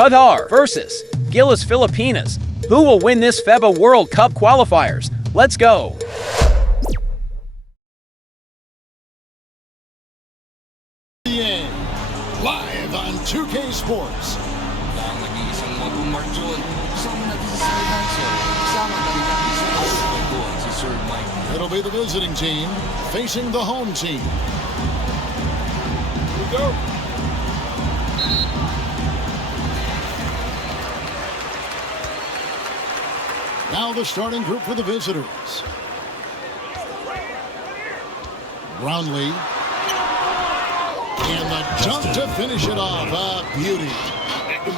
QATAR versus GILAS Pilipinas. Who will win this FIBA World Cup qualifiers? Let's go! Live on 2K Sports. It'll be the visiting team facing the home team. Here we go. Now the starting group for the visitors. Brownlee. And the jump to finish it off. A beauty.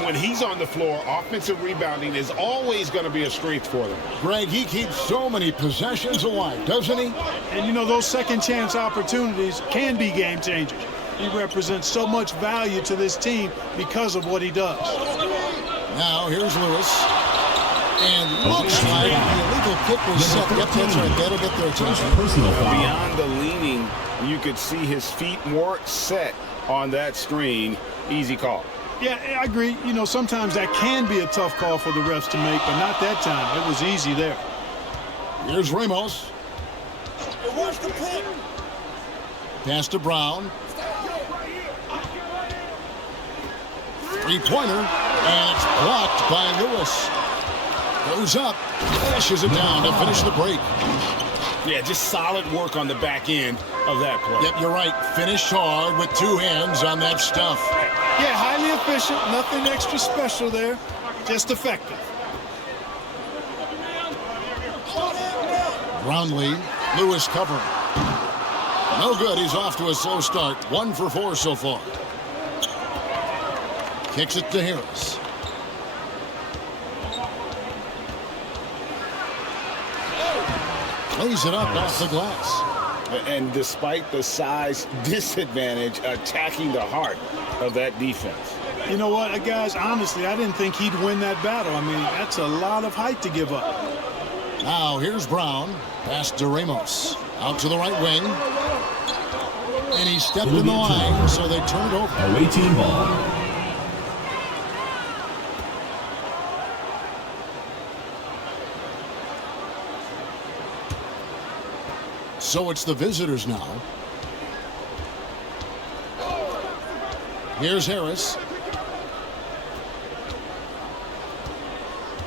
When he's on the floor, offensive rebounding is always going to be a strength for them. Greg, he keeps so many possessions alive, doesn't he? And you know, those second chance opportunities can be game changers. He represents so much value to this team because of what he does. Now here's Lewis. And looks like the illegal kick was set. Yep, that's right. That'll get their attention. Beyond the leaning, you could see his feet more set on that screen. Easy call. Yeah, I agree. You know, sometimes that can be a tough call for the refs to make, but not that time. It was easy there. Here's Ramos. Pass to Brown. Three-pointer, and it's blocked by Lewis. Goes up, flashes it down to finish the break. Yeah, just solid work on the back end of that play. Yep, you're right. Finished hard with two hands on that stuff. Yeah, highly efficient. Nothing extra special there. Just effective. Brownlee, Lewis covering. No good. He's off to a slow start. 1 for 4 so far. Kicks it to Harris. Lays it up off the glass. And despite the size disadvantage, attacking the heart of that defense. You know what, guys, honestly, I didn't think he'd win that battle. I mean, that's a lot of height to give up. Now here's Brown. Pass to Ramos. Out to the right wing. And he stepped in the line, so they turn it over. Away team ball. So it's the visitors now. Here's Harris.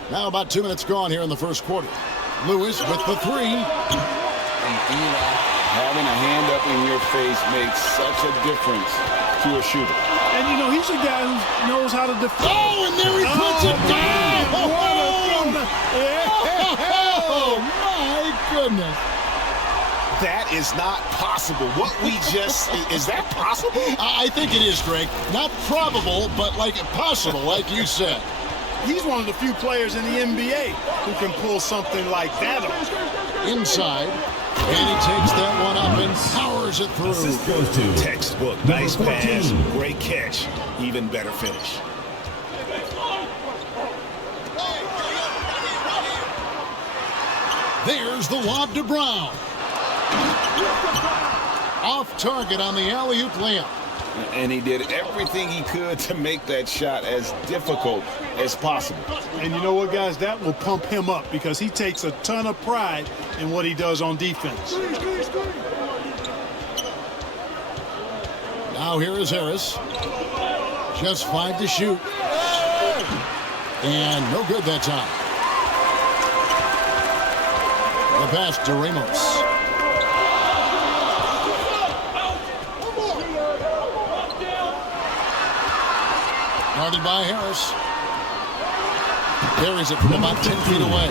Now about 2 minutes gone here in the first quarter. Lewis with the three. Having a hand up in your face makes such a difference to a shooter. And, you know, he's a guy who knows how to defend. Oh, and there he puts it down. Oh, my goodness. That is not possible. What we just, is that possible? I think it is, Greg. Not probable, but like possible, like you said. He's one of the few players in the NBA who can pull something like that off. Inside, and he takes that one up and powers it through. Assist goes to Textbook, nice pass, great catch, even better finish. There's the lob to Brown. Off target on the alley-oop layup. And he did everything he could to make that shot as difficult as possible. And you know what, guys? That will pump him up because he takes a ton of pride in what he does on defense. Now here is Harris. Just 5 to shoot. And no good that time. The pass to Ramos. Guarded by Harris. Carries it from about 10 feet away.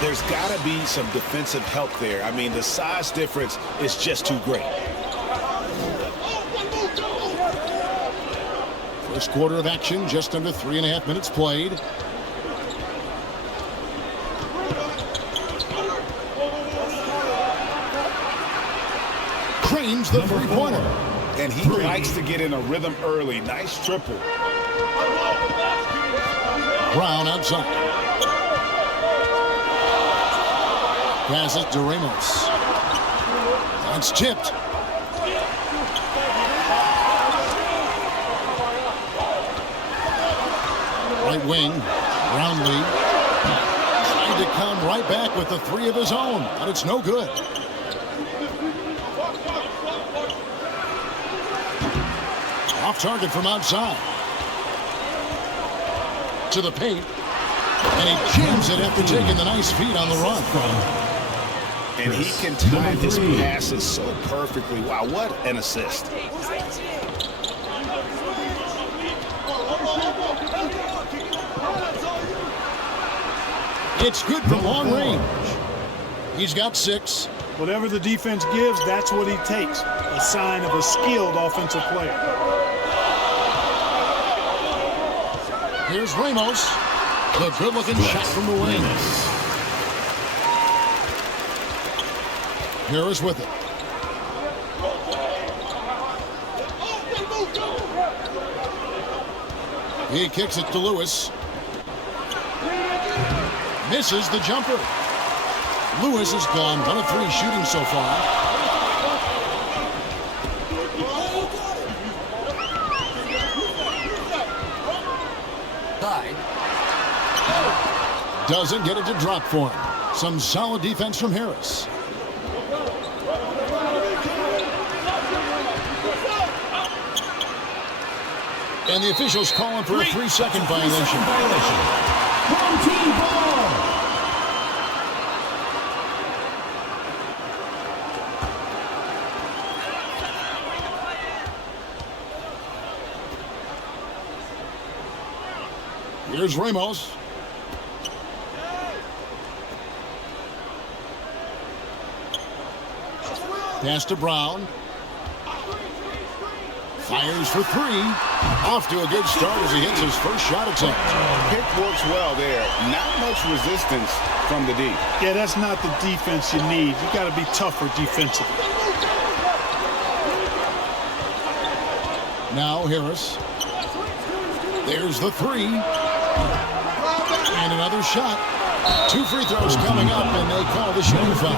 There's got to be some defensive help there. I mean, the size difference is just too great. First quarter of action, just under 3.5 minutes played. Cranes the three-pointer. And he likes to get in a rhythm early. Nice triple. Brown outside. Passes to Ramos. That's tipped. wing. Brownlee trying to come right back with the three of his own, but it's no good. Off target from outside. To the paint. And he jams it after taking the nice feed on the run. And he can time his passes so perfectly. Wow, what an assist. It's good from long range. He's got 6. Whatever the defense gives, that's what he takes. A sign of a skilled offensive player. Here's Ramos. The good-looking shot from the wing. Harris with it. He kicks it to Lewis. Misses the jumper. Lewis has gone 1 of 3 shooting so far. Doesn't get it to drop for him. Some solid defense from Harris. And the officials calling for a 3-second violation. Home team ball. Here's Ramos. Pass to Brown. Fires for 3. Off to a good start as he hits his first shot attempt. Pick works well there. Not much resistance from the D. Yeah, that's not the defense you need. You got to be tougher defensively. Now Harris. There's the 3. And another shot. 2 free throws coming up, and they call the shooting foul.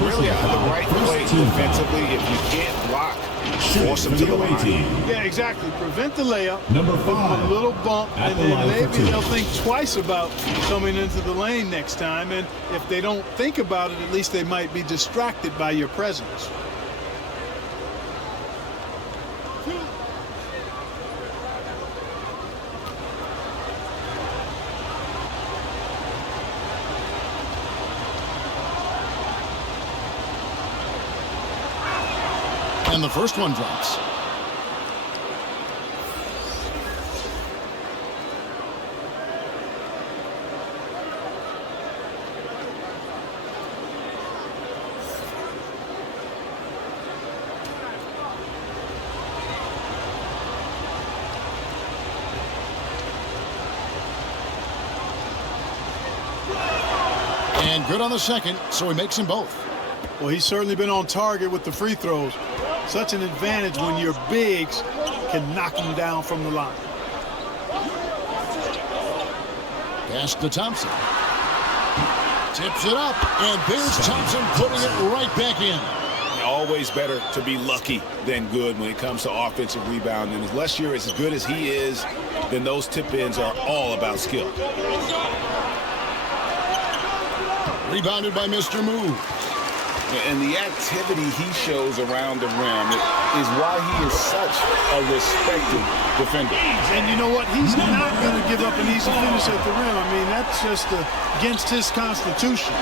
Really out of the right place defensively. If you can't block, force them to the line. Yeah, exactly. Prevent the layup. Number 5. A little bump, and then maybe they'll think twice about coming into the lane next time. And if they don't think about it, at least they might be distracted by your presence. And the first one drops. And good on the second, so he makes them both. Well, he's certainly been on target with the free throws. Such an advantage when your bigs can knock them down from the line. Pass to Thompson. Tips it up, and there's Thompson putting it right back in. Always better to be lucky than good when it comes to offensive rebounding. And unless you're as good as he is, then those tip-ins are all about skill. Rebounded by Mr. Move. And the activity he shows around the rim is why he is such a respected defender. And you know what? He's not going to give up an easy finish at the rim. I mean, that's just against his constitution.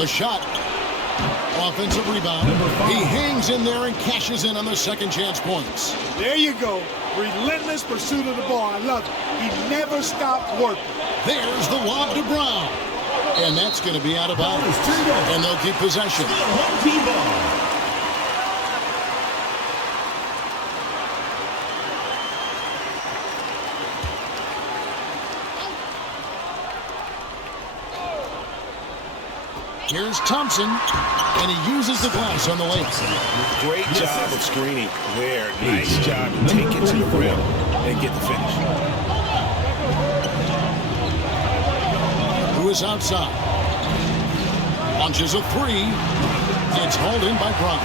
The shot. Offensive rebound. He hangs in there and cashes in on the second chance points. There you go. Relentless pursuit of the ball. I love it. He never stopped working. There's the lob to Brown. And that's going to be out of bounds. And they'll keep possession. Here's Thompson, and he uses the glass on the layup. Great job of screening there. Nice job to take it to the rim and get the finish. Lewis outside. Launches a 3. It's hauled in by Brown.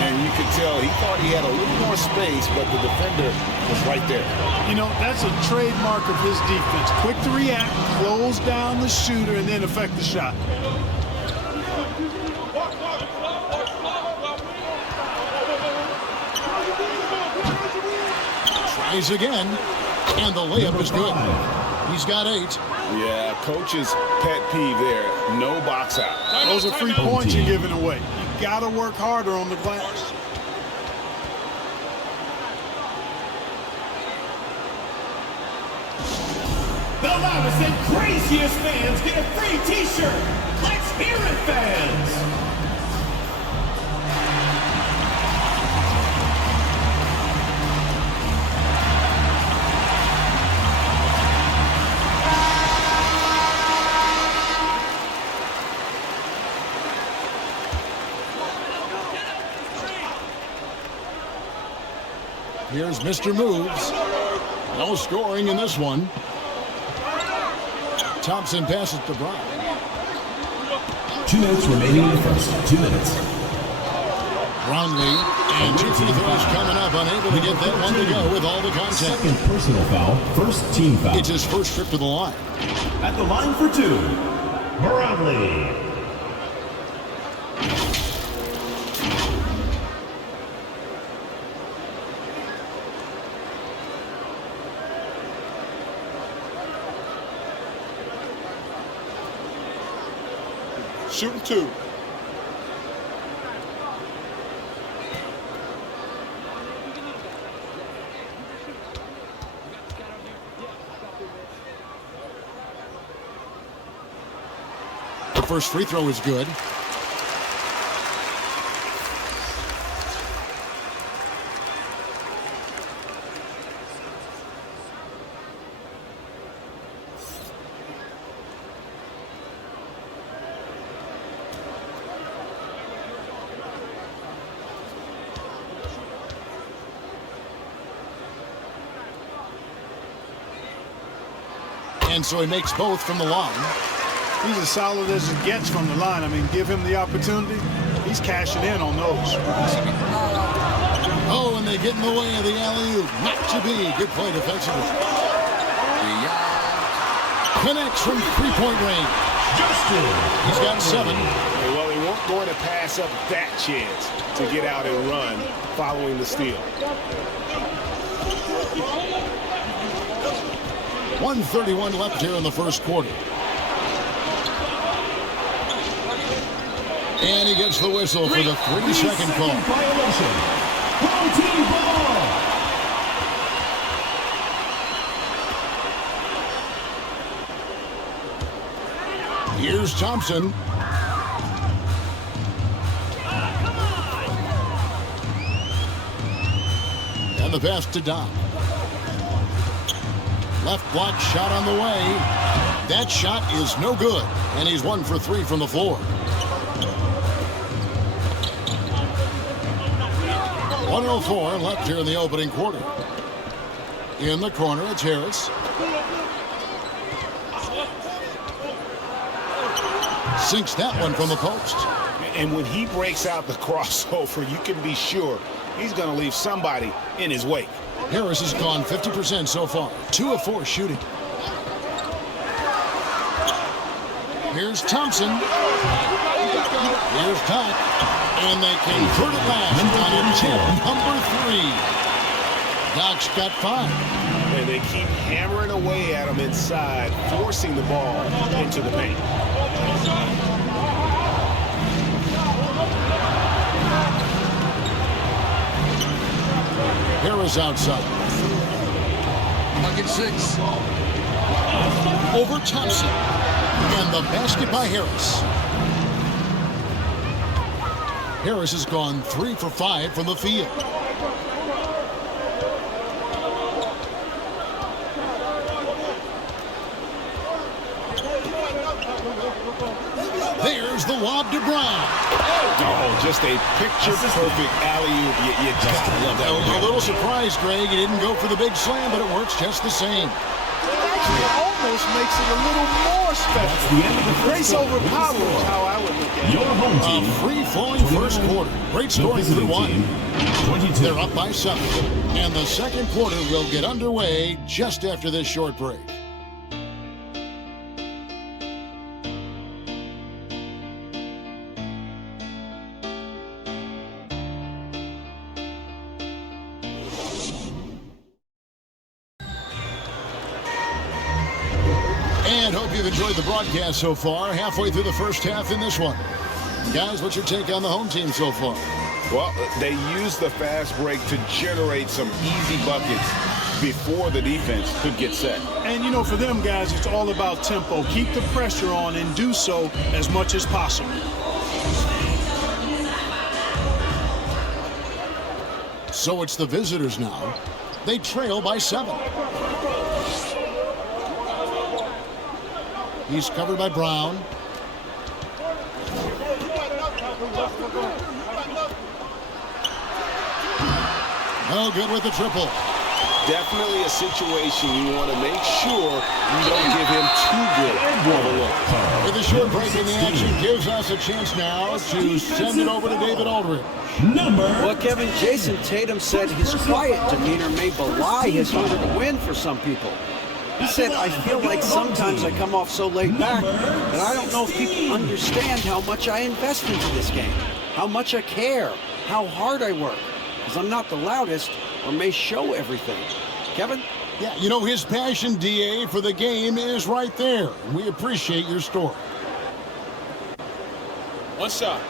And you could tell he thought he had a little more space, but the defender was right there. You know, that's a trademark of his defense. Quick to react, close down the shooter, and then affect the shot. Tries again, and the layup is good. He's got 8. Yeah, coach's pet peeve there. No box out. Those are free points you're giving away. You got to work harder on the glass. The loudest and craziest fans get a free t-shirt. Let's hear it, fans. Here's Mr. Moves. No scoring in this one. Thompson passes to Brown. 2 minutes remaining in the first. 2 minutes. Brownlee, and 2 free throws coming up, unable to get that one to go with all the contact. Second personal foul, first team foul. It's his first trip to the line. At the line for 2, Brownlee. Shooting 2. The first free throw is good. And so he makes both from the line. He's as solid as it gets from the line. I mean, give him the opportunity. He's cashing in on those. Oh, and they get in the way of the alley-oop. Not to be. Good play defensively. Connects from three-point range. He's got 7. Well, they weren't going to pass up that chance to get out and run following the steal. 1:31 left here in the first quarter. And he gets the whistle for the 3-second call. Violation. Home team ball. Here's Thompson. And the pass to Doc. Left block shot on the way. That shot is no good. And he's 1 for 3 from the floor. 1:04 left here in the opening quarter. In the corner, it's Harris. Sinks that one from the post. And when he breaks out the crossover, you can be sure he's going to leave somebody in his wake. Harris has gone 50% so far. 2 of 4 shooting. Here's Thompson. Here's Doc. And they convert it last on attempt number 3. Doc's got 5. And they keep hammering away at him inside, forcing the ball into the paint. Harris outside. Bucket 6. Over Thompson. And the basket by Harris. Harris has gone 3 for 5 from the field. There's the lob to Brown. Oh, just a picture-perfect alley-oop. You just love that. A little surprised, Greg. He didn't go for the big slam, but it works just the same. Actually, almost makes it a little more special. That's the end of the first Grace quarter. overpowers how I would look at it. Your home home A team. free-flowing first quarter. Great The scoring visiting through one. team, 22. They're up by 7. And the second quarter will get underway just after this short break. And hope you've enjoyed the broadcast so far. Halfway through the first half in this one. Guys, what's your take on the home team so far? Well, they used the fast break to generate some easy buckets before the defense could get set. And, you know, for them guys, it's all about tempo. Keep the pressure on and do so as much as possible. So it's the visitors now. They trail by 7. He's covered by Brown. No good with the triple. Definitely a situation you want to make sure you don't give him too good of a look. With a short break in the action, gives us a chance now to send it over to David Aldridge. Well, Kevin, Jason Tatum said his quiet demeanor may belie his hunger to win for some people. He said, I feel like sometimes I come off so laid back that I don't know if people understand how much I invest into this game, how much I care, how hard I work, because I'm not the loudest or may show everything. Kevin? Yeah, you know, his passion, DA, for the game is right there. And we appreciate your story. One shot.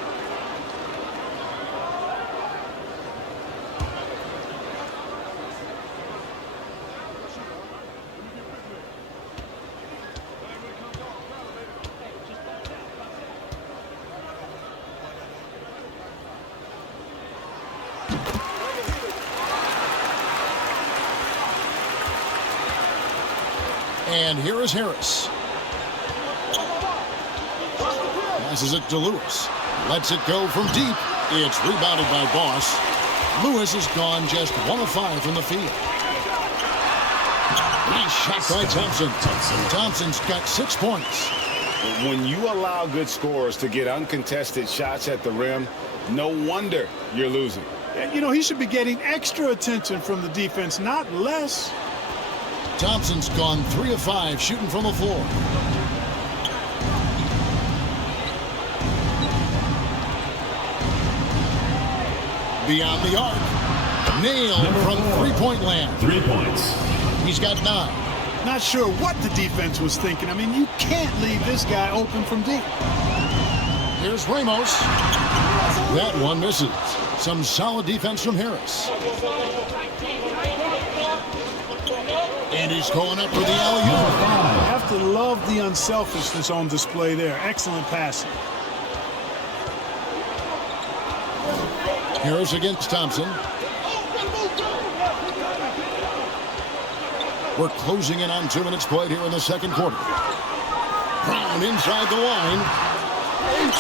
And here is Harris. Passes it to Lewis. Lets it go from deep. It's rebounded by Boss. Lewis has gone just 1 of 5 from the field. Nice shot by Thompson. Thompson's got 6 points. When you allow good scorers to get uncontested shots at the rim, no wonder you're losing. You know, he should be getting extra attention from the defense, not less. Thompson's gone 3 of 5 shooting from the floor. Beyond the arc. Nailed from three-point land. 3 points. He's got 9. Not sure what the defense was thinking. I mean, you can't leave this guy open from deep. Here's Ramos. That one misses. Some solid defense from Harris. And he's going up for the alley-oop. You have to love the unselfishness on display there. Excellent passing. Harris against Thompson. We're closing in on 2 minutes played here in the second quarter. Brown inside the line.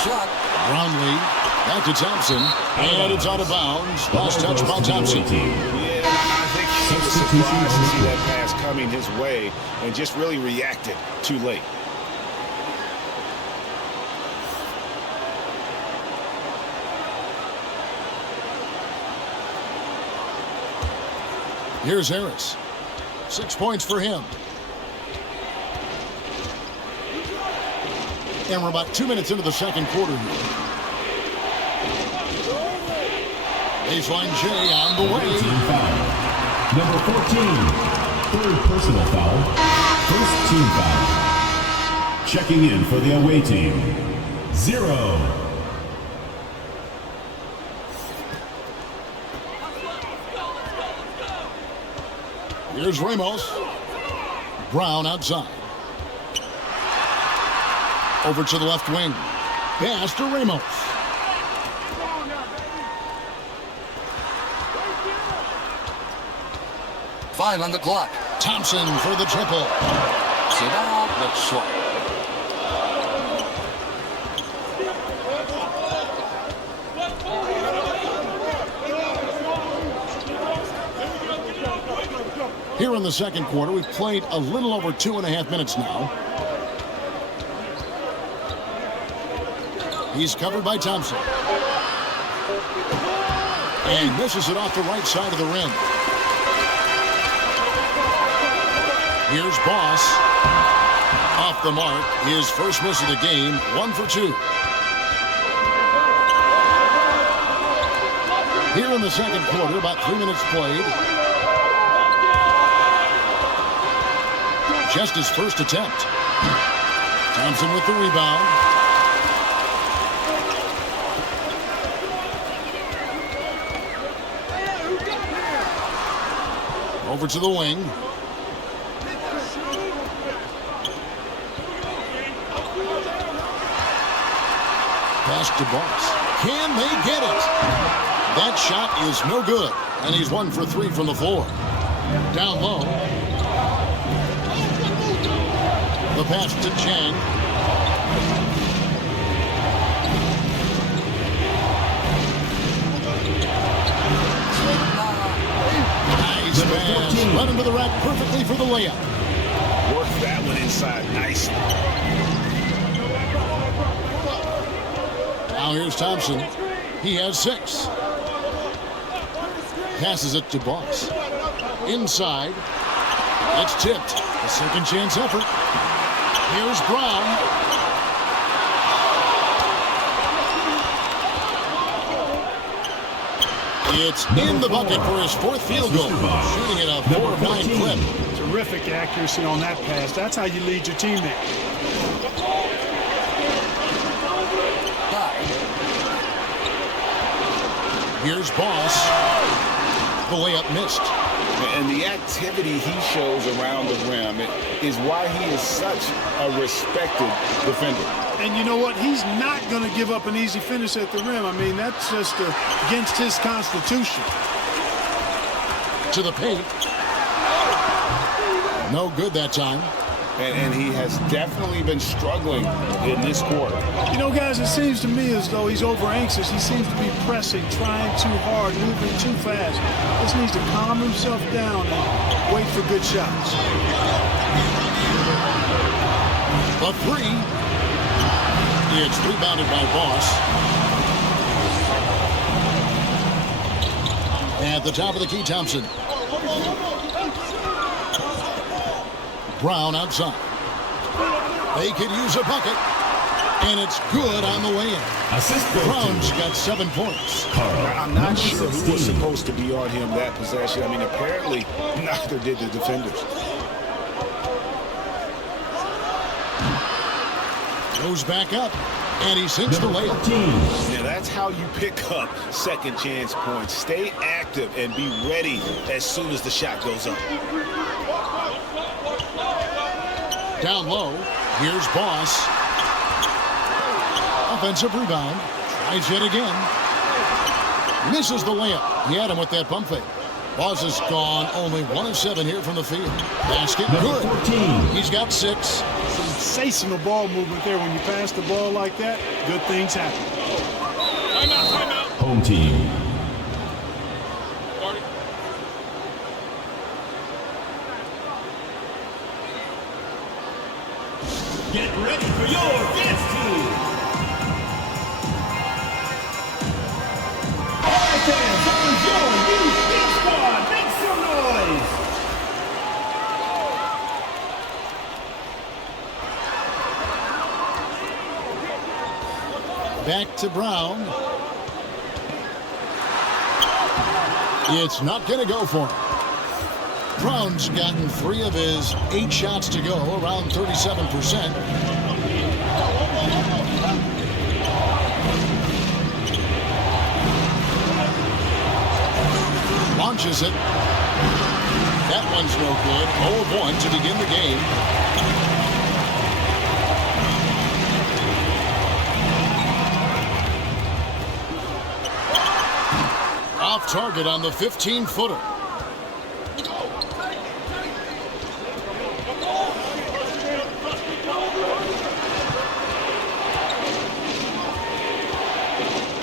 Shot. Brownlee. Back to Thompson. And it's out of bounds. Last touch by Thompson. Yeah, I think he was surprised to see that pass coming his way and just really reacted too late. Here's Harris. 6 points for him. And we're about 2 minutes into the second quarter here. Baseline J on the way. Team foul. Number 14. Third personal foul. First team foul. Checking in for the away team. 0. Here's Ramos. Brown outside. Over to the left wing. Pass to Ramos. Five on the clock. Thompson for the triple. C'est là le choix. Here in the second quarter, we've played a little over 2.5 minutes now. He's covered by Thompson. And misses it off the right side of the rim. Here's Boss. Off the mark. His first miss of the game. 1 for 2. Here in the second quarter, about 3 minutes played. Just his first attempt. Thompson with the rebound. Over to the wing. Pass to Boss. Can they get it? That shot is no good. And he's 1 for 3 from the floor. Down low. The pass to Chang. Nice pass. Run into the rack perfectly for the layup. Work that one inside nicely. Now here's Thompson. He has 6. Passes it to Boss. Inside. It's tipped. A second chance effort. Here's Brown. It's in the bucket for his 4th field goal. Shooting at a 4 of 9 clip. Terrific accuracy on that pass. That's how you lead your teammate. Here's Boss. The layup missed. And the activity he shows around the rim is why he is such a respected defender. And you know what? He's not going to give up an easy finish at the rim. I mean, that's just against his constitution. To the paint. No good that time. And he has definitely been struggling in this quarter. You know, guys, it seems to me as though he's over anxious. He seems to be pressing, trying too hard, moving too fast. Just needs to calm himself down and wait for good shots. A 3. It's rebounded by Boss. At the top of the key, Thompson. Brown outside. They could use a bucket. And it's good on the way in. Brown's got 7 points. I'm not sure who was supposed to be on him that possession. I mean, apparently, neither did the defenders. Goes back up. And he sinks the layup. Now, that's how you pick up second chance points. Stay active and be ready as soon as the shot goes up. Down low. Here's Boss. Offensive rebound. Tries yet again. Misses the layup. He had him with that pump fake. Boss is gone. Only 1 of 7 here from the field. Basket good. He's got 6. Sensational ball movement there. When you pass the ball like that, good things happen. Timeout. Home team. Get ready for your dance team. All right, fans, on your new dance squad. Make some noise. Back to Brown. It's not going to go for him. Brown's gotten 3 of his 8 shots to go, around 37%. Launches it. That one's no good. 0 of 1 to begin the game. Off target on the 15-footer.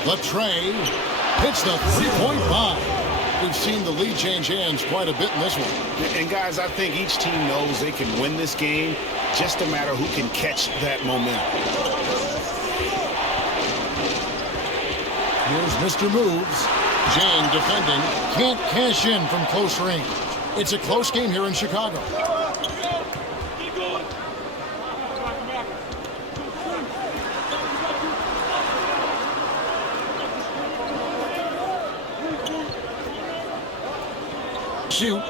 The tray hits the 3-point bomb. We've seen the lead change hands quite a bit in this one. And guys, I think each team knows they can win this game, just a matter who can catch that momentum. Here's Mr. Moves. Jane defending. Can't cash in from close range. It's a close game here in Chicago. Shoot.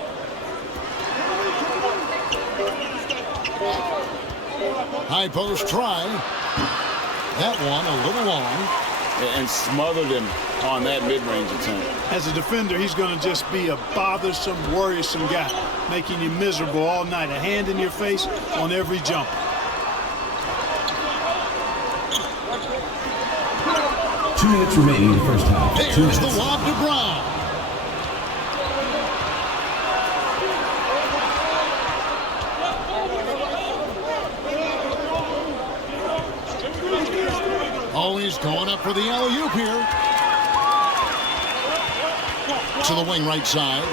High post try. That one a little long. And smothered him on that mid-range attempt. As a defender, he's going to just be a bothersome, worrisome guy, making you miserable all night. A hand in your face on every jump. Two minutes remaining in the first half. There's the lob to Brown. Always going up for the alley-oop here. To the wing right side.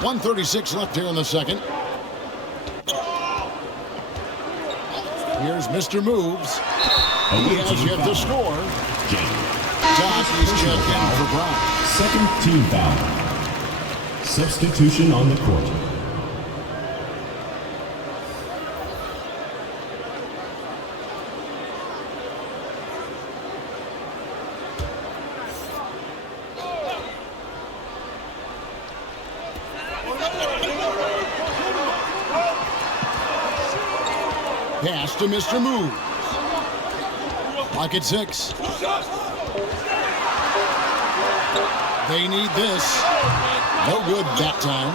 1:36 left here in the second. Here's Mr. Moves. He has yet to score. He's checked in for Brown. Second team foul. Substitution on the court. Pass to Mr. Moves. Pocket 6. They need this. No good that time.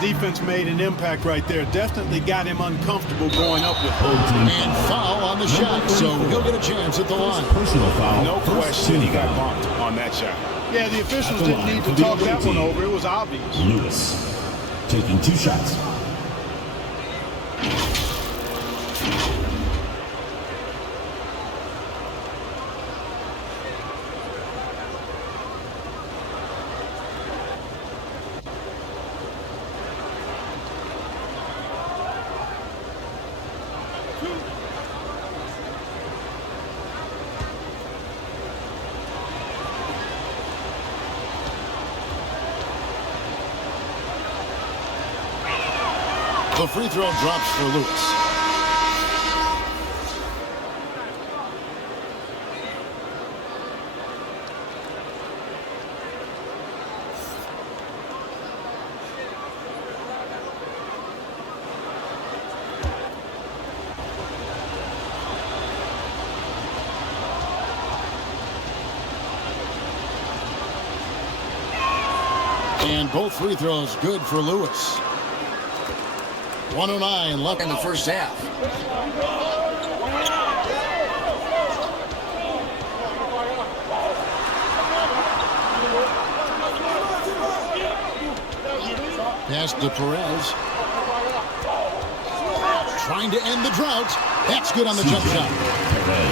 Defense made an impact right there. Definitely got him uncomfortable going up with it. And foul on the shot, so he'll get a chance at the line. Personal foul. No question he got bumped on that shot. Yeah, the officials didn't need to talk that one over. It was obvious. Lewis taking 2 shots. The free throw drops for Lewis. And both free throws good for Lewis. 1:09 left In the first half. Pass to Perez. Trying to end the drought. That's good on the jump shot.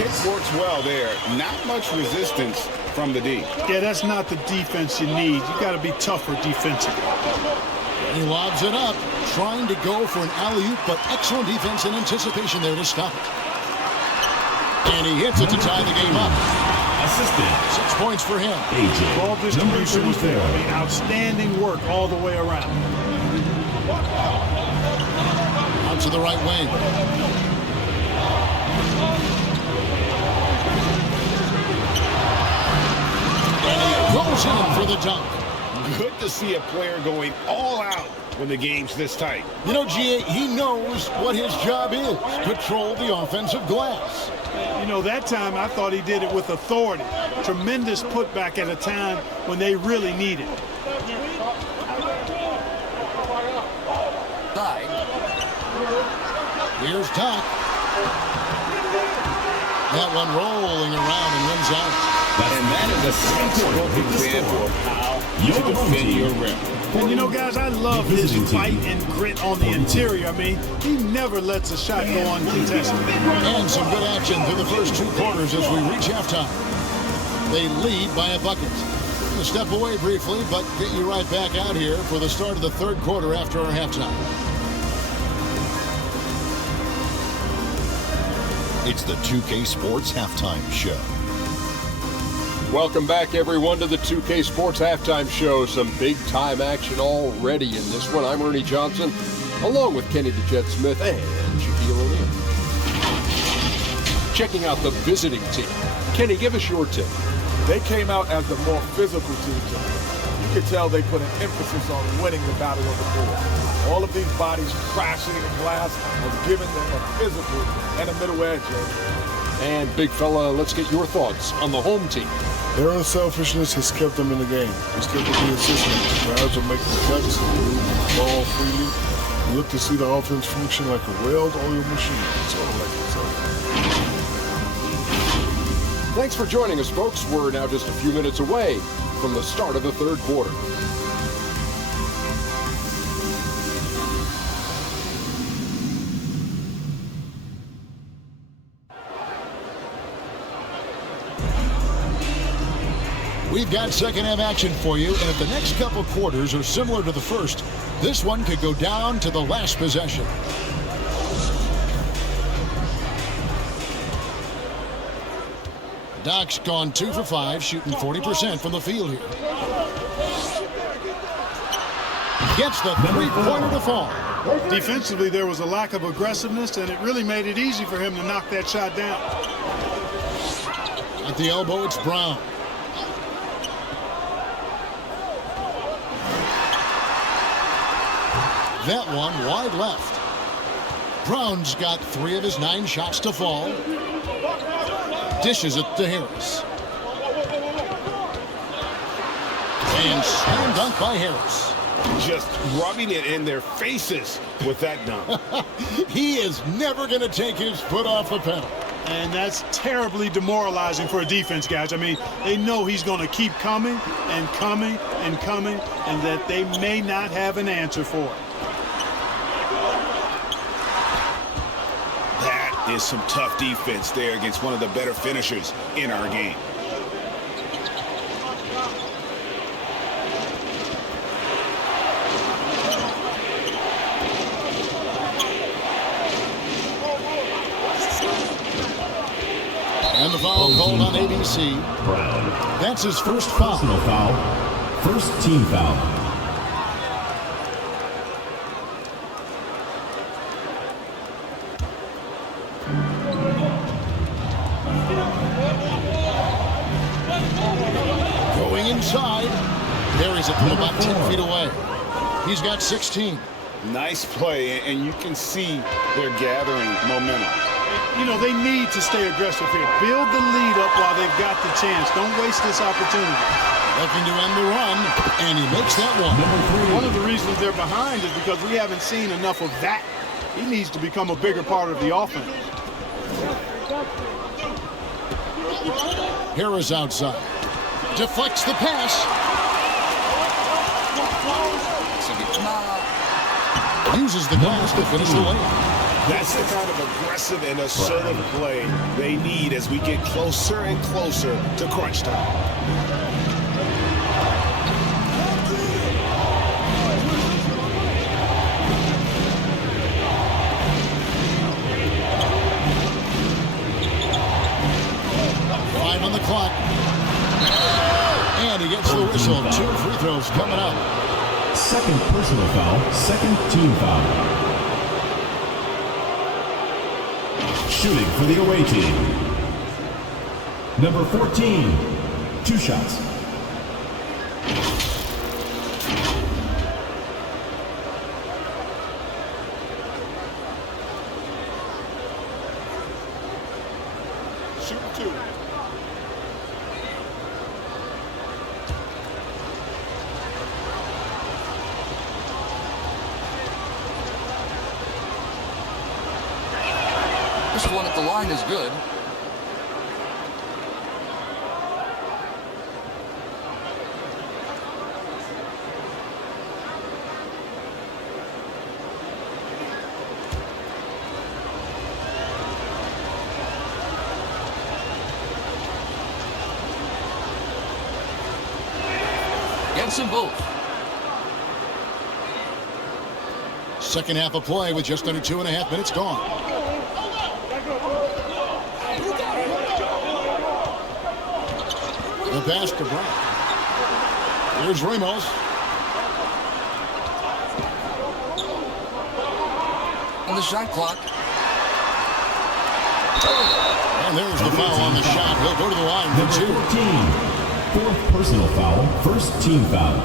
It works well there. Not much resistance from the D. Yeah, that's not the defense you need. You got to be tougher defensively. He lobs it up, trying to go for an alley-oop, but excellent defense and anticipation there to stop it. And he hits it to tie the game up. Assistant. 6 points for him. Ball distribution was there. I mean, outstanding work all the way around. Out to the right wing. And he goes in for the dunk. Good to see a player going all out when the game's this tight. You know, GA, he knows what his job is. Control the offensive glass. You know, that time I thought he did it with authority. Tremendous putback at a time when they really need it. Side. Here's Doc. That one rolling around and runs out. And that is a simple example of how you defend your rim. And you know, guys, I love his fight and grit on the interior. I mean, he never lets a shot go uncontested. And some good action through the first 2 quarters as we reach halftime. They lead by a bucket. We'll step away briefly, but get you right back out here for the start of the 3rd quarter after our halftime. It's the 2K Sports Halftime Show. Welcome back, everyone, to the 2K Sports Halftime Show. Some big-time action already in this one. I'm Ernie Johnson, along with Kenny the Jet Smith and Shaquille O'Neal. Checking out the visiting team. Kenny, give us your tip. They came out as the more physical team tonight. You could tell they put an emphasis on winning the battle of the board. All of these bodies crashing in glass was giving them a physical and a middle edge. And big fella, let's get your thoughts on the home team. Their unselfishness has kept them in the game. It's kept them being consistent. Guards are making cuts and moving the ball freely. You look to see the offense function like a well-oiled machine. That's all I like to say. Thanks for joining us, folks. We're now just a few minutes away from the start of the third quarter. We've got second half action for you, and if the next couple quarters are similar to the first, this one could go down to the last possession. Doc's gone 2 for 5, shooting 40% from the field here. Gets the three-pointer to fall. Defensively, there was a lack of aggressiveness, and it really made it easy for him to knock that shot down. At the elbow, it's Brown. That one wide left. Brown's got 3 of his 9 shots to fall. Dishes it to Harris. And slam dunk by Harris. Just rubbing it in their faces with that dunk. He is never going to take his foot off the pedal. And that's terribly demoralizing for a defense, guys. I mean, they know he's going to keep coming and coming and coming, and that they may not have an answer for it. That is some tough defense there against one of the better finishers in our game. And the foul called on ABC. Brown. That's his first foul. Personal foul. First team foul. Going inside. There he's from about 10 feet away. He's got 16. Nice play, and you can see they're gathering momentum. You know, they need to stay aggressive here. Build the lead up while they've got the chance. Don't waste this opportunity. Looking to end the run, and he makes that one. One of the reasons they're behind is because we haven't seen enough of that. He needs to become a bigger part of the offense. Harris outside. Deflects the pass. Uses the glass to finish the layup. That's the kind of aggressive and assertive play they need as we get closer and closer to crunch time. Five on the clock. And he gets the whistle. 2 free throws coming up. Second personal foul. Second team foul. Shooting for the away team. Number 14, 2 shots. Shoot 2. This one at the line is good. Gets them both. Second half of play with just under 2.5 minutes gone. The pass to Brown. Here's Ramos. On the shot clock. And there's the foul on the shot. He'll go to the line for 2. 14. Fourth personal foul. First team foul.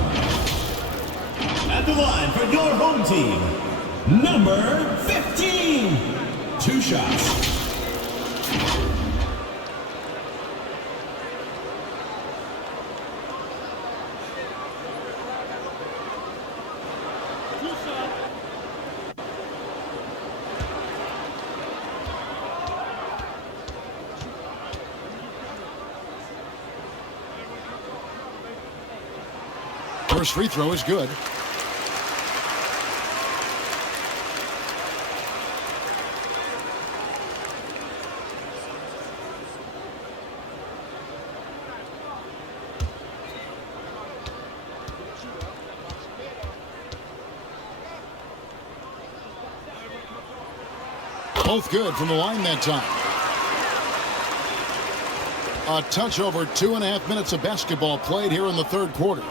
At the line for your home team, number 15. 2 shots. First free throw is good. Both good from the line that time. A touch over 2.5 minutes of basketball played here in the third quarter.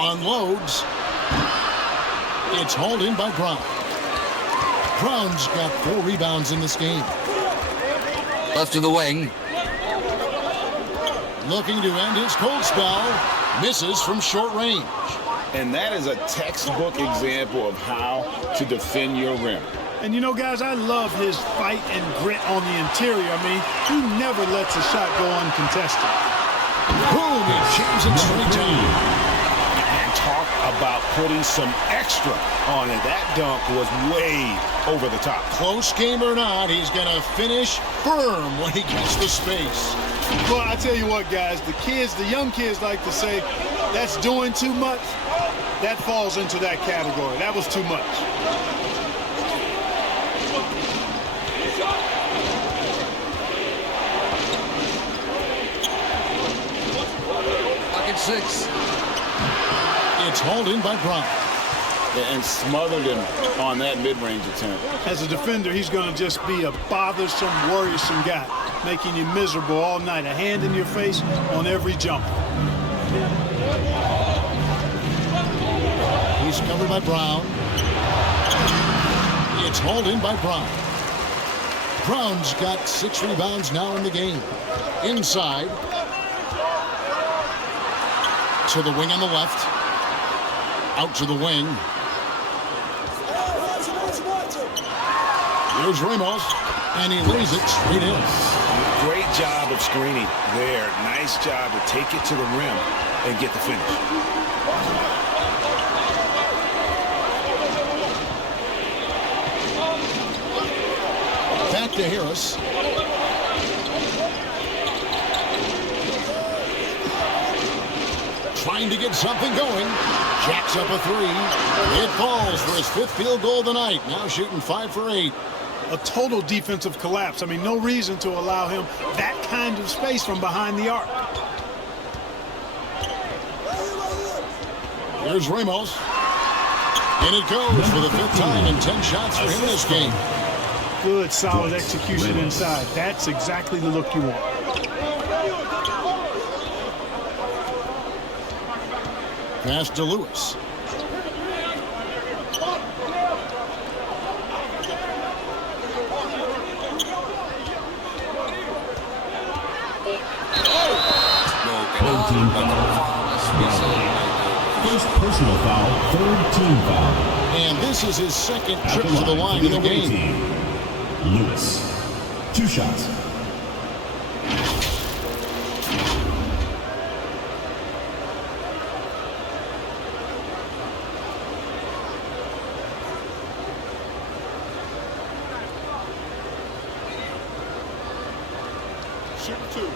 Unloads. It's hauled in by Brown. Brown's got 4 rebounds in this game. Left to the wing. Looking to end his cold spell. Misses from short range. And that is a textbook example of how to defend your rim. And you know, guys, I love his fight and grit on the interior. I mean, he never lets a shot go uncontested. Boom, it jams it straight down. And talk about putting some extra on it. That dunk was way over the top. Close game or not, he's going to finish firm when he gets the space. Well, I tell you what, guys, the young kids like to say, that's doing too much. That falls into that category. That was too much. Pocket 6. It's hauled in by Brown. And smothered him on that mid-range attempt. As a defender, he's going to just be a bothersome, worrisome guy, making you miserable all night. A hand in your face on every jump. He's covered by Brown. It's hauled in by Brown. Brown's got 6 rebounds now in the game. Inside. To the wing on the left. Out to the wing. Here's Ramos, and he lays it straight in. Great job of screening there. Nice job to take it to the rim and get the finish. Back to Harris. Trying to get something going. Jacks up a 3. It falls for his 5th field goal of the night. Now shooting 5 for 8. A total defensive collapse. I mean, no reason to allow him that kind of space from behind the arc. Here's Ramos. And it goes for the 5th time in 10 shots for him this game. Good, solid execution inside. That's exactly the look you want. Pass to Lewis. Team foul. First personal foul, 3rd team foul. And this is his 2nd trip to the line in the game. Lewis. 2 shots. Shoot 2.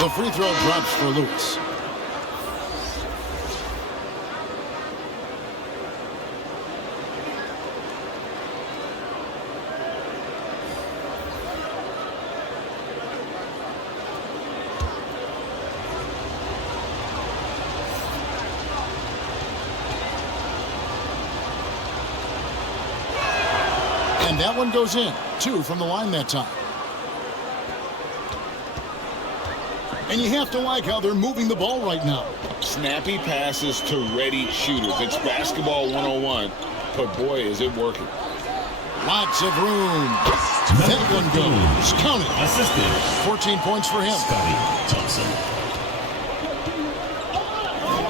The free throw drops for Lewis. And that one goes in. 2 from the line that time. And you have to like how they're moving the ball right now. Snappy passes to ready shooters. It's basketball 101, but boy, is it working. Lots of room. That one goes. Count it. Assisted. 14 points for him. Scotty Thompson.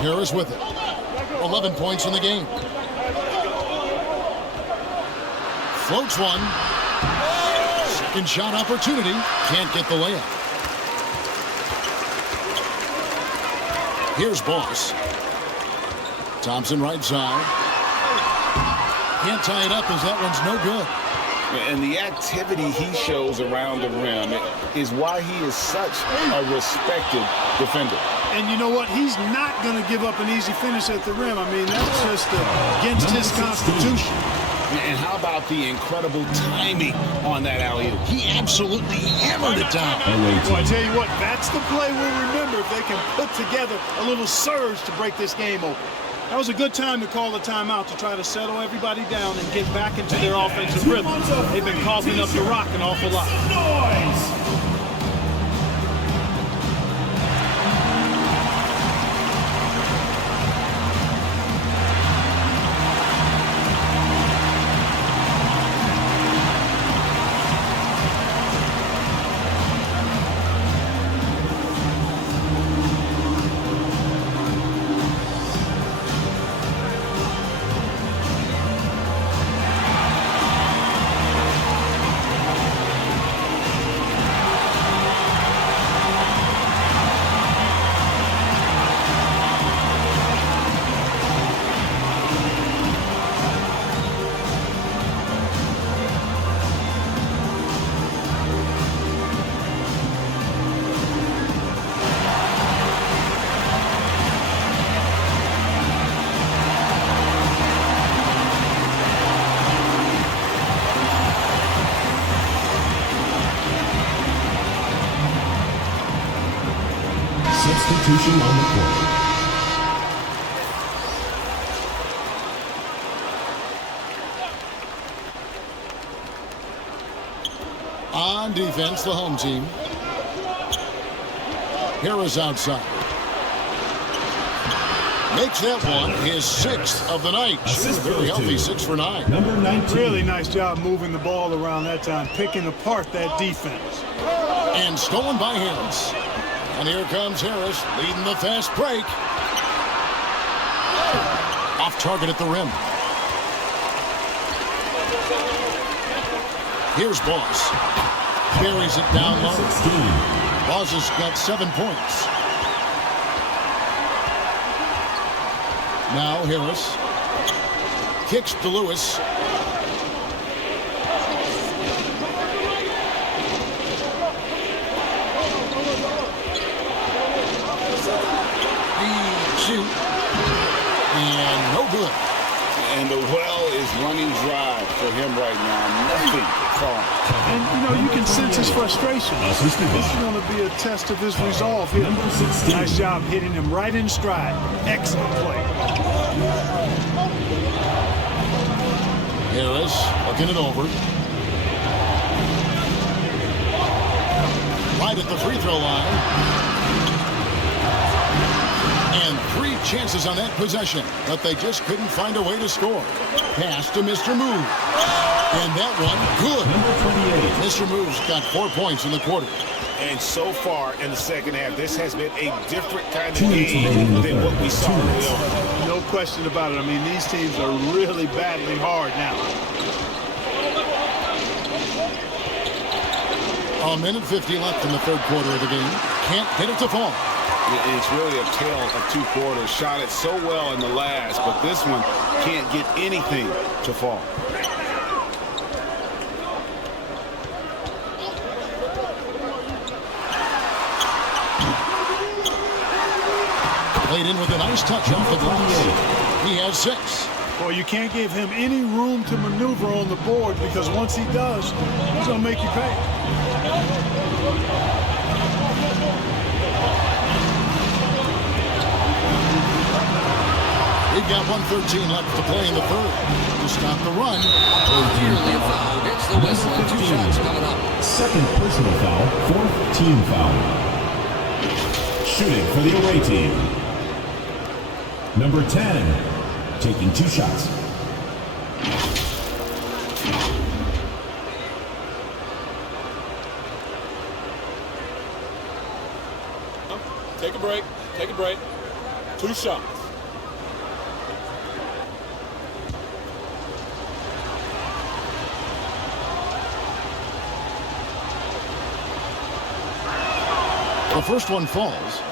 Harris with it. 11 points in the game. Floats one. Second shot opportunity. Can't get the layup. Here's Boss. Thompson right side. Can't tie it up as that one's no good. And the activity he shows around the rim is why he is such a respected defender. And you know what? He's not going to give up an easy finish at the rim. I mean, that's just against his constitution. And how about the incredible timing on that alley-oop? He absolutely hammered it down. Well, I tell you what, that's the play we'll remember if they can put together a little surge to break this game open. That was a good time to call a timeout to try to settle everybody down and get back into their offensive rhythm. They've been coughing up the rock an awful lot. Substitution on the court. On defense, the home team. Harris outside. Makes that one his 6th of the night. Very healthy, 6 for 9. Number 19. Really nice job moving the ball around that time, picking apart that defense. And stolen by Harris. And here comes Harris, leading the fast break. Off target at the rim. Here's Boss. Carries it down low. 16. Boss has got 7 points. Now Harris. Kicks to Lewis. Shoot. And no good. And the well is running dry for him right now. Nothing falling. And, you know, you can sense his frustration. This is going to be a test of his resolve here. Nice job hitting him right in stride. Excellent play. Harris looking it over. Right at the free throw line. And 3 chances on that possession, but they just couldn't find a way to score. Pass to Mr. Move. And that one, good. Number 28. Mr. Move's got 4 points in the quarter. And so far in the second half, this has been a different kind of game than what we saw early on. No question about it. I mean, these teams are really battling hard now. A minute 50 left in the third quarter of the game. Can't get it to fall. It's really a tale of 2 quarters. Shot it so well in the last, but this one can't get anything to fall. Played in with a nice touch off the glass. He has 6. Well, you can't give him any room to maneuver on the board because once he does, he's going to make you pay. We've got 1:13 left to play in the third. The stop the run. Nearly a foul. Gets the whistle. 2 shots coming up. Second personal foul, fourth team foul. Shooting for the away team. Number 10, taking 2 shots. Take a break. Take a break. 2 shots. The first one falls.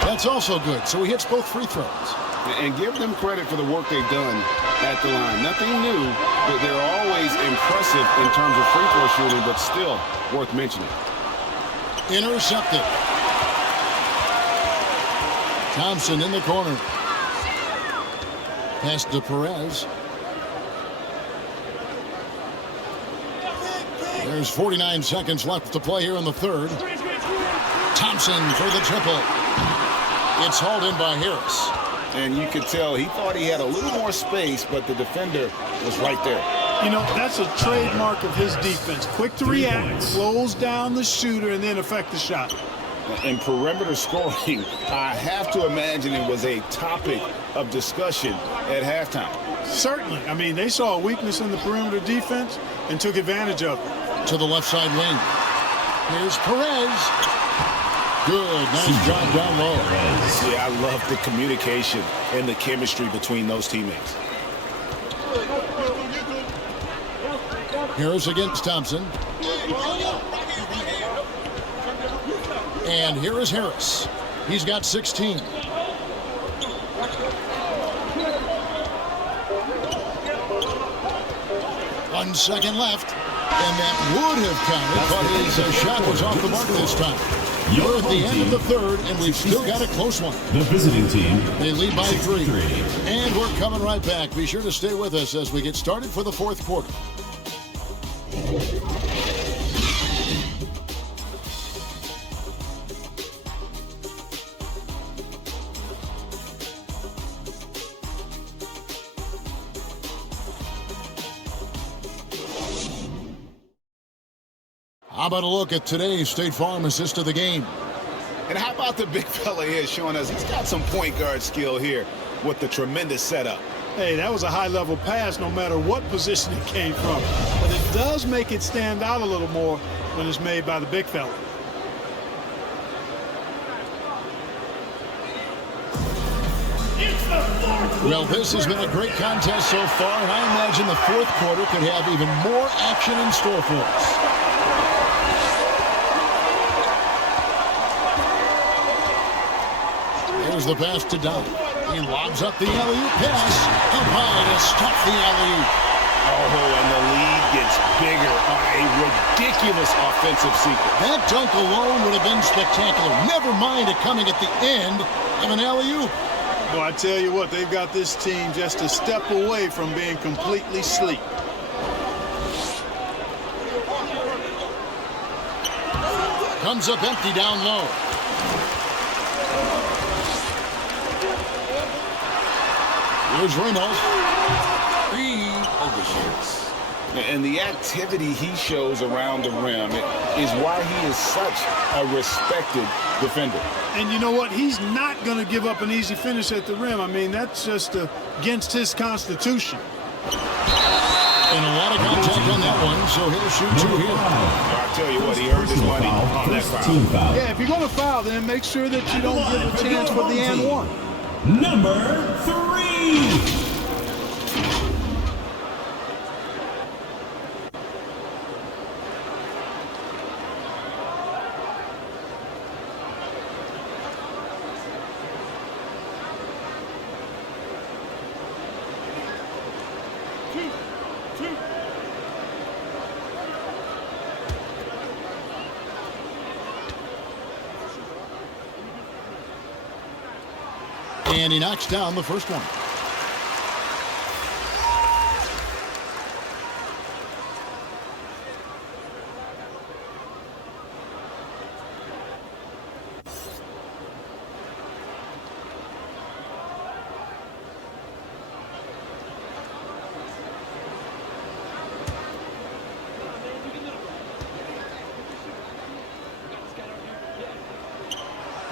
That's also good, so he hits both free throws. And give them credit for the work they've done at the line. Nothing new, but they're always impressive in terms of free throw shooting, but still worth mentioning. Intercepted. Thompson in the corner. Pass to Perez. There's 49 seconds left to play here in the third. Thompson for the triple. It's hauled in by Harris. And you could tell he thought he had a little more space, but the defender was right there. You know, that's a trademark of his defense. Quick to react, slows down the shooter, and then affect the shot. In perimeter scoring, I have to imagine it was a topic of discussion at halftime. Certainly. I mean, they saw a weakness in the perimeter defense and took advantage of it. To the left side wing. Here's Perez. Good, nice job down low. Yeah, I love the communication and the chemistry between those teammates. Harris against Thompson. And here is Harris. He's got 16. 1 second left. And that would have counted, but his shot was off the mark this time. We're at the end of the third, and we've still got a close one. The visiting team. They lead by 3. And we're coming right back. Be sure to stay with us as we get started for the fourth quarter. How about a look at today's State Farm assist of the game? And how about the big fella here showing us he's got some point guard skill here with the tremendous setup. Hey, that was a high-level pass no matter what position it came from. But it does make it stand out a little more when it's made by the big fella. Well, this has been a great contest so far, and I imagine the fourth quarter could have even more action in store for us. There's the pass to Don. He lobs up the alley-oop pass. Up high to stop the alley-oop. Oh, and the lead gets bigger on a ridiculous offensive sequence. That dunk alone would have been spectacular. Never mind it coming at the end of an alley-oop. Well, I tell you what, they've got this team just a step away from being completely sleep. Comes up empty down low. Here's Reynolds. He overshoots. And the activity he shows around the rim is why he is such a respected defender. And you know what? He's not going to give up an easy finish at the rim. I mean, that's just against his constitution. And a lot of contact on that one, so he'll shoot 2 here. I tell you what, he earned his money on that foul. Yeah, if you're going to foul, then make sure that you don't give a chance for the and one. Number 3. And he knocks down the first one.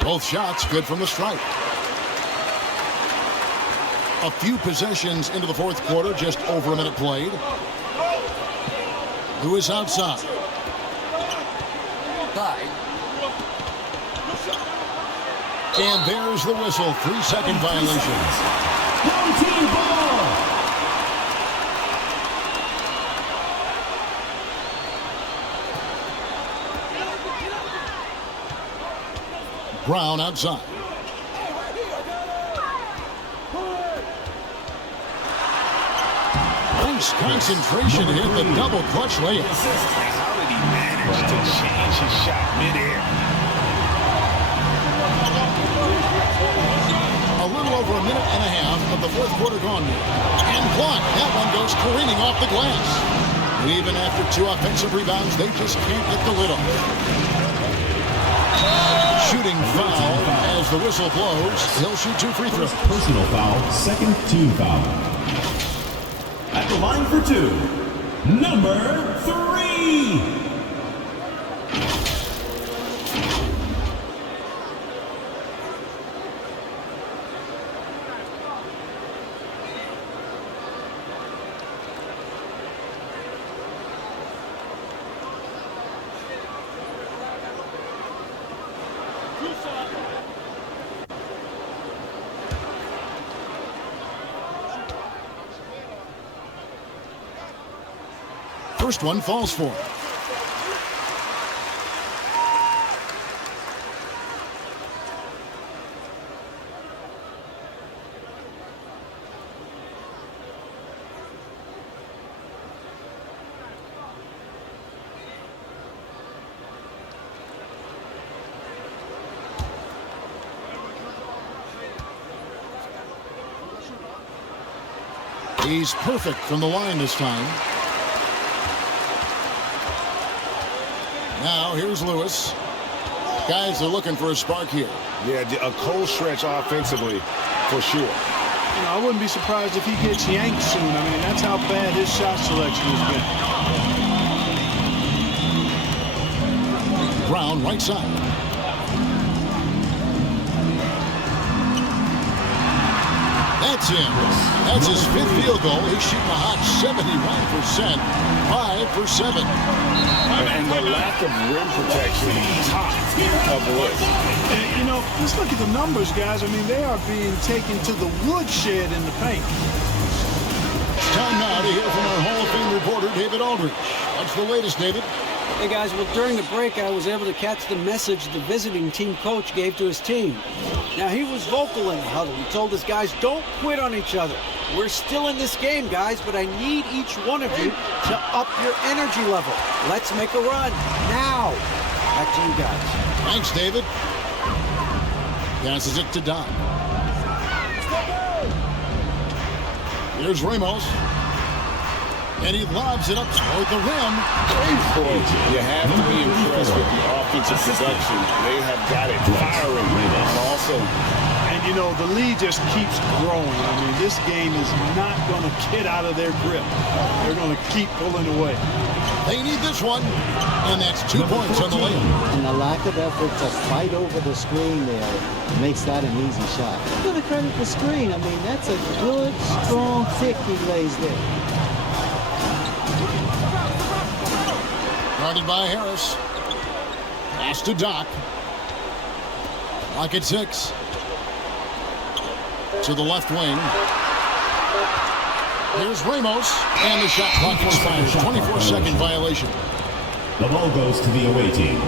Both shots good from the stripe. A few possessions into the fourth quarter, just over a minute played. Lewis outside. And there's the whistle. 3-second violation. Home team ball. Brown outside. Nice concentration hit the double clutch layup. How did he manage to change his shot midair? A little over a minute and a half of the fourth quarter gone now. And blocked. That one goes careening off the glass. Even after 2 offensive rebounds, they just can't get the lid off. Shooting foul as the whistle blows. He'll shoot 2 free throws. Personal foul, second team foul. At the line for 2, number 3. First one falls for him. He's perfect from the line this time. Now, here's Lewis. Guys are looking for a spark here. Yeah, a cold stretch offensively, for sure. You know, I wouldn't be surprised if he gets yanked soon. I mean, that's how bad his shot selection has been. Brown, right side. That's him. That's his 5th field goal. He's shooting a hot 71%. 5 for 7. And the lack of rim protection, top of the list. And, you know, let's look at the numbers, guys. I mean, they are being taken to the woodshed in the paint. Time now to hear from our Hall of Fame reporter, David Aldridge. What's the latest, David? Hey guys, well during the break I was able to catch the message the visiting team coach gave to his team. Now he was vocal in the huddle. He told his guys, don't quit on each other. We're still in this game, guys, but I need each one of you to up your energy level. Let's make a run now. Back to you guys. Thanks, David. Passes it to Doc. Here's Ramos. And he lobs it up toward the rim. You have to be impressed with the offensive production. They have got it firing. And also, and you know, the lead just keeps growing. I mean, this game is not going to get out of their grip. They're going to keep pulling away. They need this one. And that's 2 points on the layup. And the lack of effort to fight over the screen there makes that an easy shot. I'm going to credit the screen. I mean, that's a good, strong kick he lays there. Guarded by Harris. Pass to Doc. Clock at 6. To the left wing. Here's Ramos. And the shot clock expires. 24-second violation. The ball goes to the away team.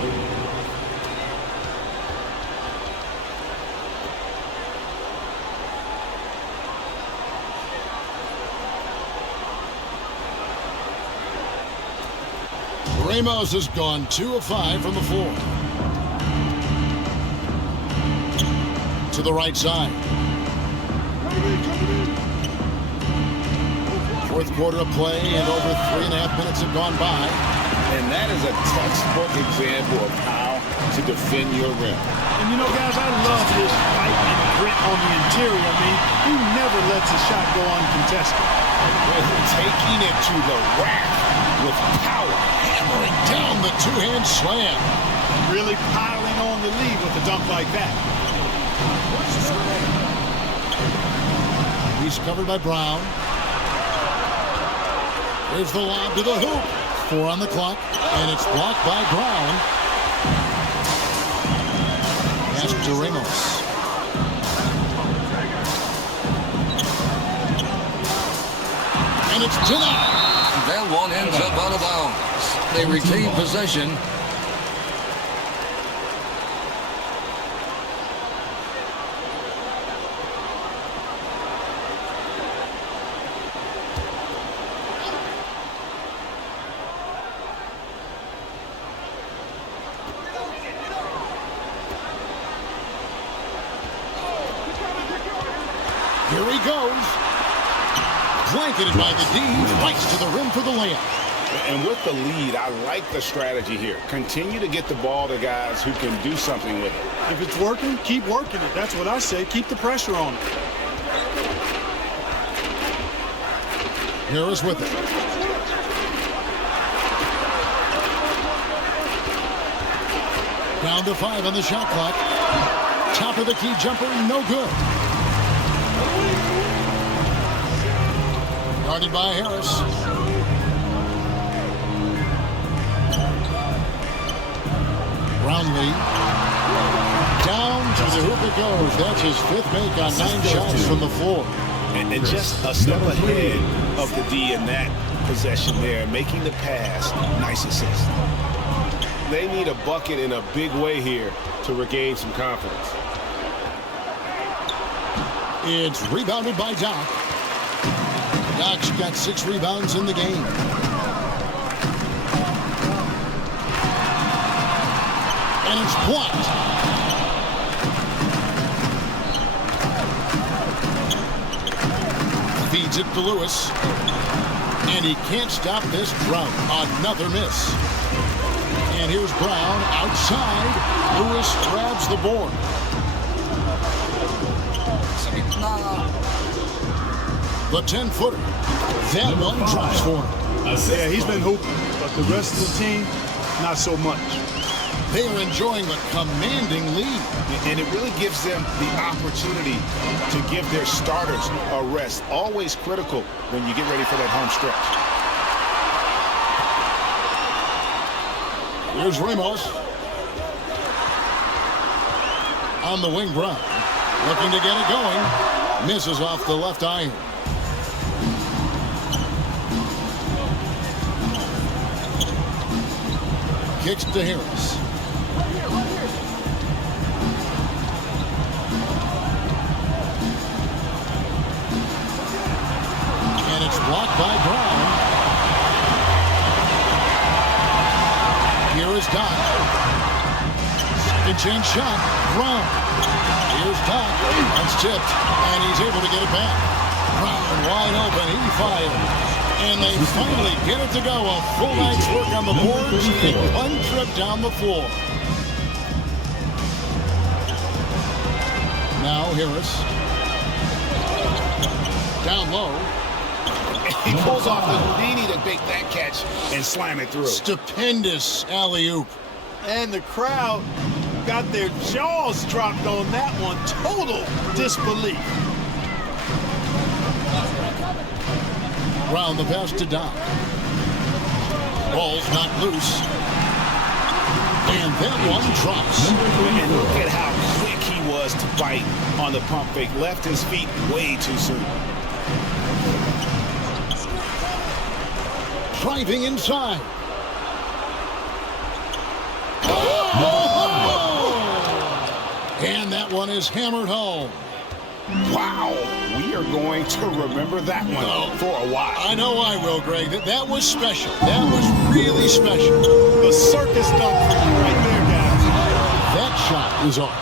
Ramos has gone 2 of 5 from the floor. To the right side. Fourth quarter of play, and over 3.5 minutes have gone by. And that is a textbook example of how to defend your rim. And you know, guys, I love his fight and grit on the interior. I mean, he never lets a shot go uncontested. Taking it to the rack with power, hammering down the two-hand slam. Really piling on the lead with a dunk like that. He's covered by Brown. Here's the lob to the hoop. 4 on the clock, and it's blocked by Brown. Pass to Ramos. And it's denied. That one ends up out of bounds. They retain possession. Here he goes. Blanketed by the D, right to the rim for the layup. And with the lead, I like the strategy here. Continue to get the ball to guys who can do something with it. If it's working, keep working it. That's what I say. Keep the pressure on it. Harris with it. Down to 5 on the shot clock. Top of the key jumper, no good. Guarded by Harris. Brownlee. Down to the hoop it goes. That's his 5th make on 9 shots from the floor. And just a step ahead of the D in that possession there, making the pass. Nice assist. They need a bucket in a big way here to regain some confidence. It's rebounded by Doc. Doc's got 6 rebounds in the game. And it's blocked. Feeds it to Lewis. And he can't stop this drought. Another miss. And here's Brown outside. Lewis grabs the board. The 10-footer. That one drops for him. Yeah, he's been hooping, but the rest of the team, not so much. They are enjoying the commanding lead. And it really gives them the opportunity to give their starters a rest. Always critical when you get ready for that home stretch. Here's Ramos. On the wing, Brown. Looking to get it going. Misses off the left iron. Kicks to Harris. And it's blocked by Brown. Here is Doc. Second chance shot. Brown. Here's Doc. That's tipped. And he's able to get it back. Brown wide open. He fires. And they finally get it to go. A full night's work on the boards and one trip down the floor. Now Harris. Down low. He pulls off the Houdini to make that catch and slam it through. Stupendous alley-oop. And the crowd got their jaws dropped on that one. Total disbelief. Round the pass to Doc. Ball's not loose. And that one drops. And look at how quick he was to bite on the pump fake. Left his feet way too soon. Driving inside. And that one is hammered home. Wow, we are going to remember that one for a while. I know I will, Greg. That was special. That was really special. The circus dunk for you right there, guys. That shot is off.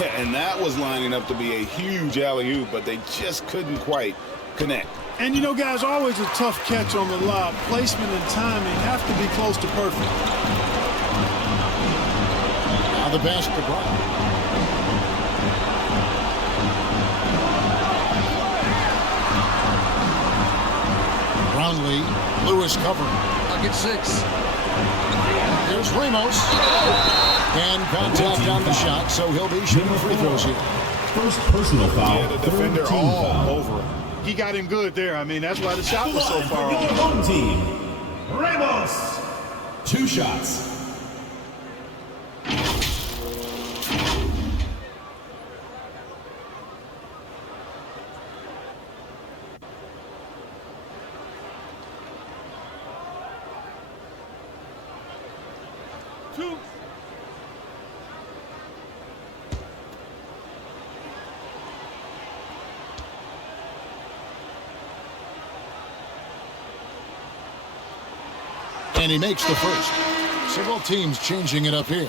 Yeah, and that was lining up to be a huge alley-oop, but they just couldn't quite connect. And you know, guys, always a tough catch on the lob. Placement and timing have to be close to perfect. Now the pass to Brown. Brownlee, Lewis covering. Bucket 6. There's Ramos. And contact on the shot, so he'll be shooting free throws here. First personal foul. Yeah, the defender all over him. He got him good there. I mean, that's why the shot was so far off. Home team. Ramos. 2 shots. And he makes the first. Several teams changing it up here.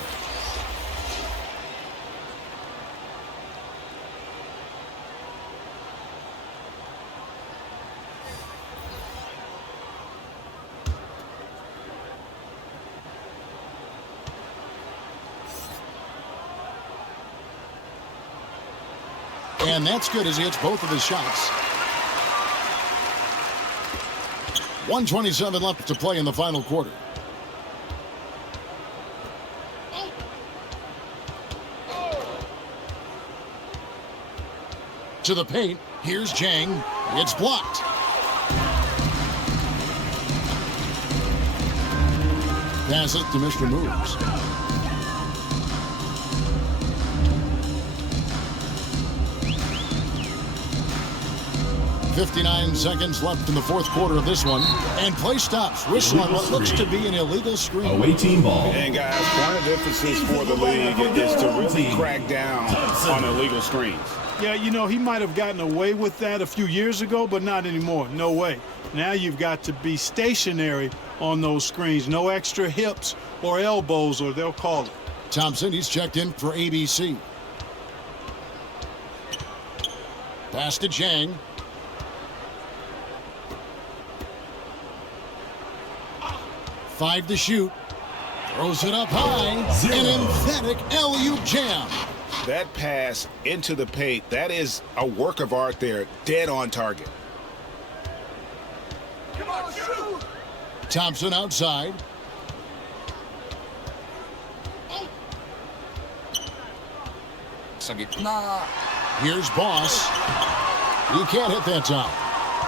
And that's good as he hits both of his shots. 1:27 left to play in the final quarter. To the paint. Here's Jang. It's blocked. Pass it to Mr. Moves. .59 seconds left in the fourth quarter of this one. And play stops. Whistle on what looks to be an illegal screen. Away team ball. And guys, point of emphasis for the league is to really crack down on illegal screens. Yeah, you know, he might have gotten away with that a few years ago, but not anymore. No way. Now you've got to be stationary on those screens. No extra hips or elbows, or they'll call it. Thompson, he's checked in for ABC. Pass to Jang. Five to shoot. Throws it up high. An emphatic alley-oop jam. That pass into the paint, that is a work of art there. Dead on target. Come on, shoot! Thompson outside. Here's Boss. He can't hit that time.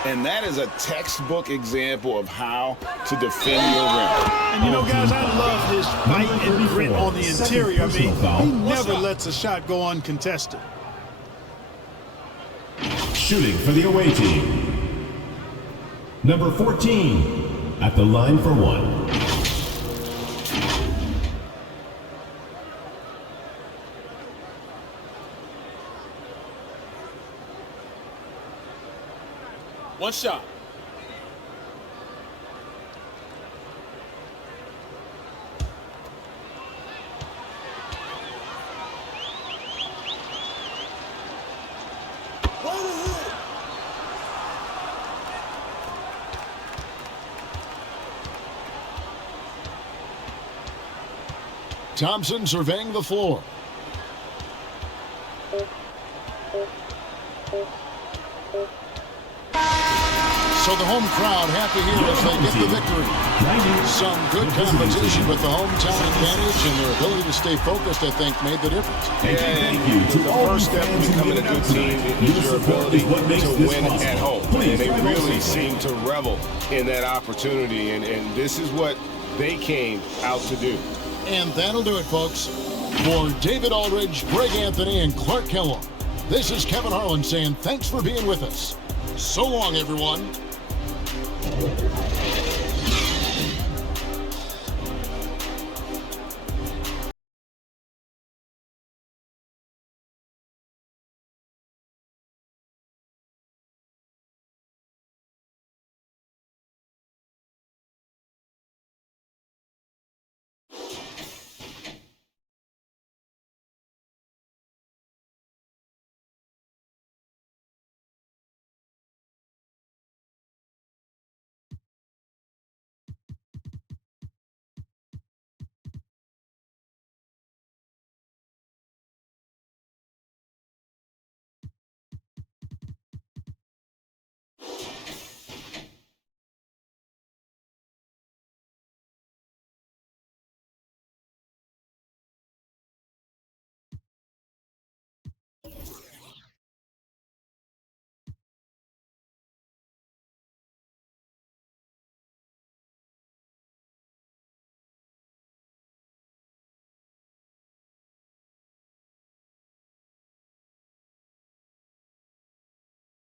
And that is a textbook example of how to defend your rim. And you know, guys, I love his fight and grit on the interior. I mean, he never lets a shot go uncontested. Shooting for the away team. Number 14 at the line for one. One shot. Thompson surveying the floor. So the home crowd happy here as they get the victory. Some good competition with the hometown advantage and their ability to stay focused, I think, made the difference. And the first step in becoming a good team is your ability to win at home. And they really seem to revel in that opportunity, and this is what they came out to do. And that'll do it, folks. For David Aldridge, Greg Anthony, and Clark Kellogg, this is Kevin Harlan saying thanks for being with us. So long, everyone.